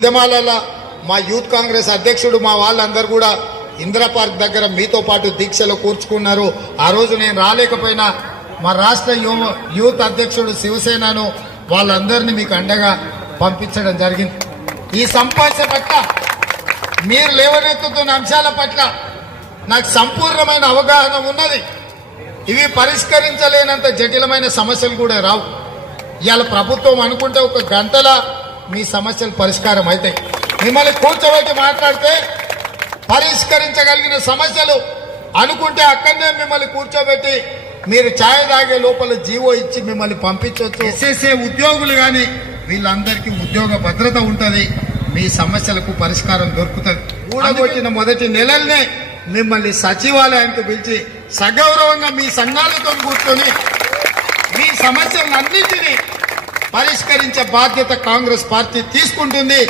ఉద్యమాలలో మా యూత్ కాంగ్రెస్ అధ్యక్షుడు మా వాళ్ళందరూ కూడా ఇందిరా పార్క్ దగ్గర మీతో పాటు దీక్షలో కూర్చుకున్నారు. ఆ రోజు నేను రాలేకపోయినా మా రాష్ట్ర యూత్ అధ్యక్షుడు శివసేనను వాళ్ళందరినీ మీకు అండగా పంపించడం జరిగింది. ఈ సంపాదన పట్ల మీరు లేవనెత్తుతున్న అంశాల పట్ల నాకు సంపూర్ణమైన అవగాహన ఉన్నది. ఇవి పరిష్కరించలేనంత జటిలమైన సమస్యలు కూడా రావు. ఇవాళ ప్రభుత్వం అనుకుంటే ఒక గంటల మీ సమస్యలు పరిష్కారం అవుతాయి. మిమ్మల్ని కూర్చోబెట్టి మాట్లాడితే పరిష్కరించగలిగిన సమస్యలు అనుకుంటే అక్కడనే మిమ్మల్ని కూర్చోబెట్టి మీరు ఛాయ్ తాగే లోపల జీవో ఇచ్చి మిమ్మల్ని పంపించవచ్చు. ఎస్ఎస్ఏ ఉద్యోగులు కానీ వీళ్ళందరికీ ఉద్యోగ భద్రత ఉంటుంది. మీ సమస్యలకు పరిష్కారం దొరుకుతుంది. కూడగొట్టిన మొదటి నెలల్నే మిమ్మల్ని సచివాలయానికి పిలిచి సగౌరవంగా మీ సంఘాలతో కూర్చొని మీ సమస్యలన్నింటినీ పరిష్కరించే బాధ్యత కాంగ్రెస్ పార్టీ తీసుకుంటుంది.